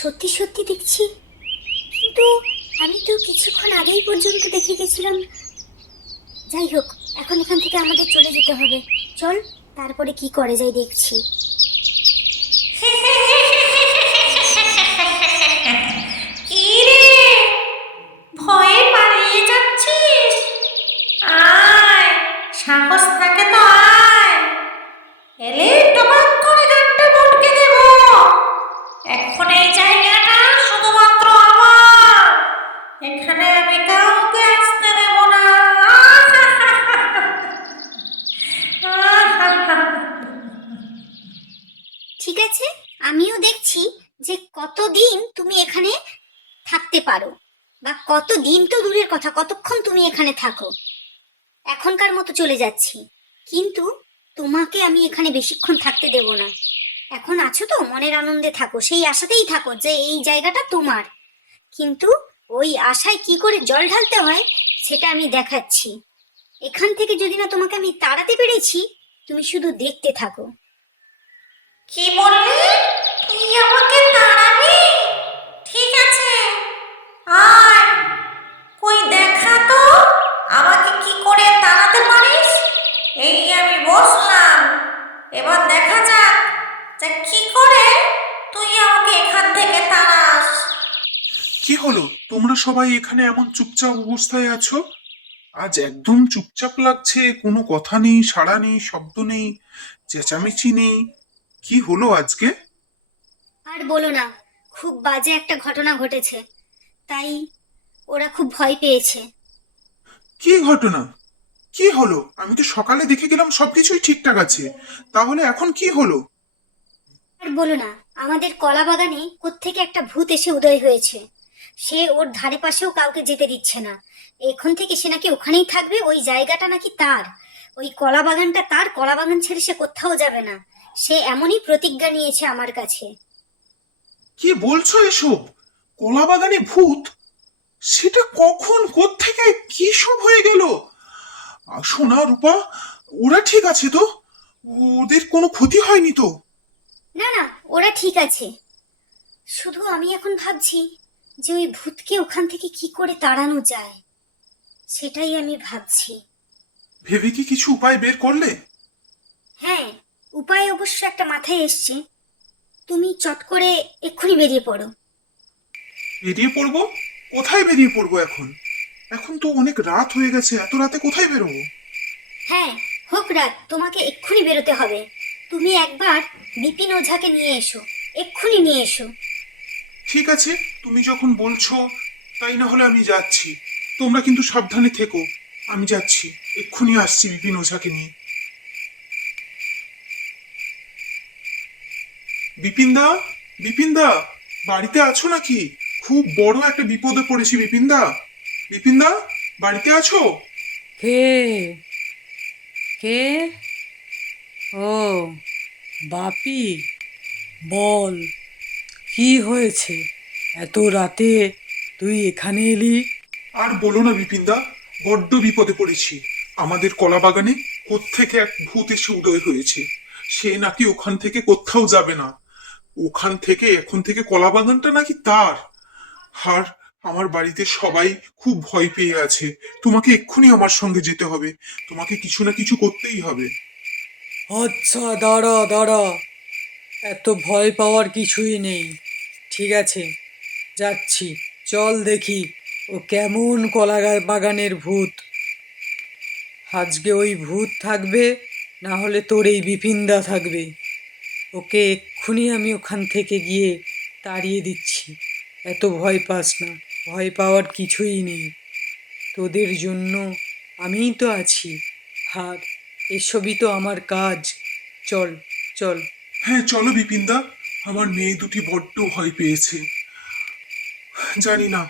সত্যি সত্যি দেখছি। কিন্তু আমি তো কিছুক্ষণ আগেই পর্যন্ত দেখে গেছিলাম। যাই হোক, এখন এখান থেকে আমাদের চলে যেতে হবে। চল, তারপরে কি করে যাই দেখছি। ঠিক আছে? আমিও দেখছি যে কতদিন তুমি এখানে থাকতে পারো বা কতদিন তো দূরের কথা, কতক্ষণ তুমি এখানে থাকো? এখনকার মতো চলে যাচ্ছি। কিন্তু তোমাকে আমি এখানে বেশিক্ষণ থাকতে দেব না। এখন আছো তো, মনের আনন্দে থাকো, সেই আশাতেই থাকো যে এই জায়গাটা তোমার। কিন্তু ওই আশায় কি করে জল ঢালতে হয়, সেটা আমি দেখাচ্ছি। এখান থেকে যদি না তোমাকে আমি তাড়াতে পেরেছি, তুমি শুধু দেখতে থাকো। কি বললি? তুই আমাকে তাড়াবি ঠিক আছে। আয় কই দেখা তো? আমাকে কি করে তাড়াতে পারিস? এই আমি বসলাম। এবার দেখা যাক যে কি করে তুই আমাকে এখান থেকে তাড়াস। কি হলো? তোমরা সবাই এখানে এমন চুপচাপ অবস্থায় আছো? আজ একদম চুপচাপ লাগছে, কোনো কথা নেই, সাড়া নেই, শব্দ নেই, চেঁচামেচি নেই। কি হলো আজকে? আর বলো না খুব বাজে একটা ঘটনা ঘটেছে। তাই ওরা খুব ভয় পেয়েছে। কি ঘটনা? কি হলো? আমি তো সকালে দেখে গেলাম সবকিছুই ঠিকঠাক আছে। তাহলে এখন কি হলো? আর বলো না আমাদের কলা বাগানে কোত্থেকে একটা ভূত এসে উদয় হয়েছে। সে ওর ধারে পাশেও কাউকে যেতে দিচ্ছে না। এখন থেকে সে নাকি ওখানেই থাকবে ওই জায়গাটা নাকি তার। ওই কলা বাগানটা তার কলা বাগান ছেড়ে সে কোথাও যাবে না। সে এমনই প্রতিজ্ঞা নিয়েছে আমার কাছে। কি বলছো এসব? কলা বাগানে ভূত? সেটা কখন কোত্থেকে কি সব হয়ে গেল? সোনা রূপা ওরা ঠিক আছে তো? ওদের কোনো ক্ষতি হয়নি তো? না না ওরা ঠিক আছে। শুধু আমি এখন ভাবছি যে ওই ভূতকে ওখান থেকে কি করে তাড়ানো যায় সেটাই আমি ভাবছি। ভেবে কি কিছু উপায় বের করলে? হ্যাঁ উপায় অবশ্য একটা মাথায় এসছে। তুমি চট করে এক্ষুনি বেরিয়ে পড়ো। বেরিয়ে পড়ব? কোথায় বেরিয়ে পড়ব এখন? এখন তো অনেক রাত হয়ে গেছে এত রাতে কোথায় বেরোবো? হ্যাঁ হোক রাত তোমাকে এক্ষুনি বেরোতে হবে। তুমি একবার বিপিন ওঝাকে নিয়ে এসো এক্ষুনি নিয়ে এসো। ঠিক আছে তুমি যখন বলছো তাই না হলে আমি যাচ্ছি। তোমরা কিন্তু সাবধানে থেকো আমি যাচ্ছি এক্ষুনি আসছি বিপিন ওঝাকে নিয়ে। বিপিন দা বিপিন দা বাড়িতে আছো নাকি? খুব বড় একটা বিপদে পড়েছি বিপিন দা বিপিন দা বাড়িতে আছো? কে? কে? ও বাপি বল কি হয়েছে? এত রাতে তুই এখানে এলি? আর বলো না বিপিনদা বড্ড বিপদে পড়েছি। আমাদের কলা বাগানে কোত্থেকে এক ভূত এসে উদয় হয়েছে। সে নাকি ওখান থেকে কোথাও যাবে না। ওখান থেকে, এখন থেকে কলা বাগানটা নাকি তার? আর আমার বাড়িতে সবাই খুব ভয় পেয়ে আছে। তোমাকে এক্ষুনি আমার সঙ্গে যেতে হবে। তোমাকে কিছু না কিছু করতেই হবে। আচ্ছা দাঁড়া দাঁড়া। এত ভয় পাওয়ার কিছুই নেই। ঠিক আছে, যাচ্ছি। চল দেখি, ও কেমন কলা বাগানের ভূত। আজকে ওই ভূত থাকবে, না হলে তোর এই বিপিনদা থাকবে। ওকে এক্ষুনি আমি ওখান থেকে গিয়ে তাড়িয়ে দিচ্ছি। এত ভয় পাস না, ভয় পাওয়ার কিছুই নেই। তোদের জন্য আমিই তো আছি। আর এসবই তো আমার কাজ। চল চল। হ্যাঁ চলো বিপিনদা। আমার মেয়ে দুটি বড্ড ভয় পেয়েছে। জানি না,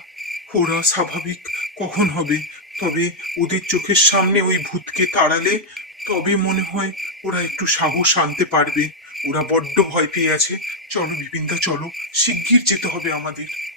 ওরা স্বাভাবিক কখন হবে। তবে ওদের চোখের সামনে ওই ভূতকে তাড়ালে তবে মনে হয় ওরা একটু সাহস আনতে পারবে। ওরা বড্ড ভয় পেয়ে আছে। চলো বিপিনদা চলো। শিগগির যেতে হবে আমাদের।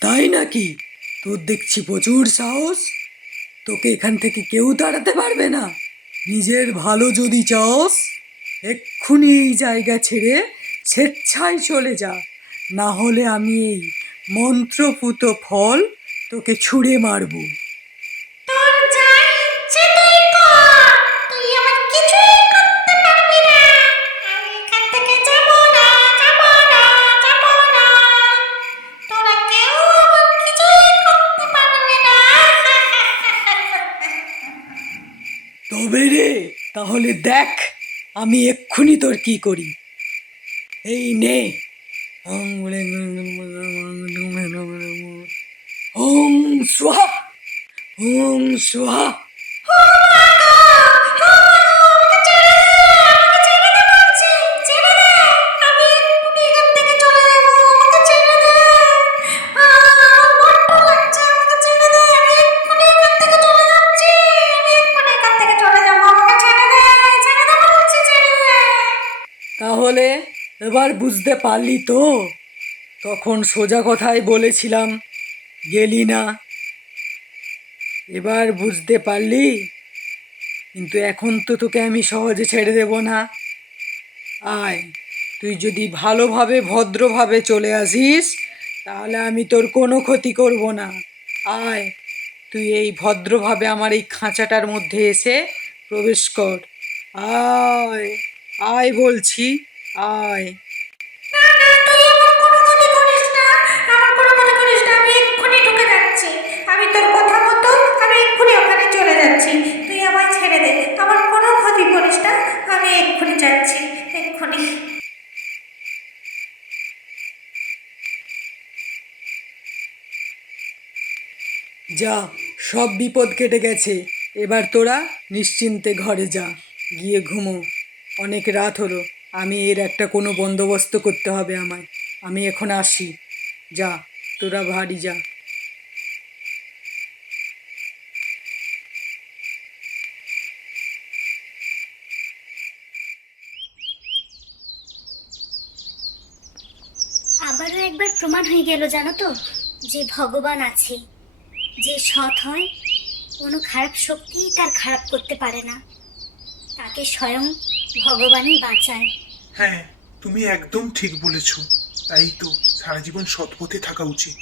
তাই নাকি? তোর দেখছি প্রচুর সাহস। তোকে এখান থেকে কেউ তাড়াতে পারবে না। নিজের ভালো যদি চাস, এক্ষুনি এই জায়গা ছেড়ে স্বেচ্ছায় চলে যা। না হলে আমি এই মন্ত্রপুত ফল তোকে ছুঁড়ে মারবো। তবে রে তাহলে দেখ আমি এক্ষুনি তোর কি করি এই নে ওম সোহা ওং স্বাহা এবার বুঝতে পারলি তো? তখন সোজা কথাই বলেছিলাম, গেলি না। এবার বুঝতে পারলি? কিন্তু এখন তো তোকে আমি সহজে ছেড়ে দেব না। আয়, তুই যদি ভালোভাবে, ভদ্রভাবে চলে আসিস, তাহলে আমি তোর কোনো ক্ষতি করব না। আয়, তুই এই ভদ্রভাবে আমার এই খাঁচাটার মধ্যে এসে প্রবেশ কর। আয় আয় বলছি। এক্ষুনি যা, সব বিপদ কেটে গেছে। এবার তোরা নিশ্চিন্তে ঘরে যা। গিয়ে ঘুমো। অনেক রাত হলো। আমি এর একটা কোনো বন্দোবস্ত করতে হবে আমায়। আমি এখন আসি। যা, তোরা বাড়ি যা। আবারও একবার প্রমাণ হয়ে গেল জানো তো, যে ভগবান আছে। যে সৎ হয়, কোনো খারাপ শক্তিই তার খারাপ করতে পারে না। তাকে স্বয়ং ভগবানই বাঁচায়। হ্যাঁ তুমি একদম ঠিক বলেছ। তাই তো সারা জীবন সৎপথে থাকা উচিত।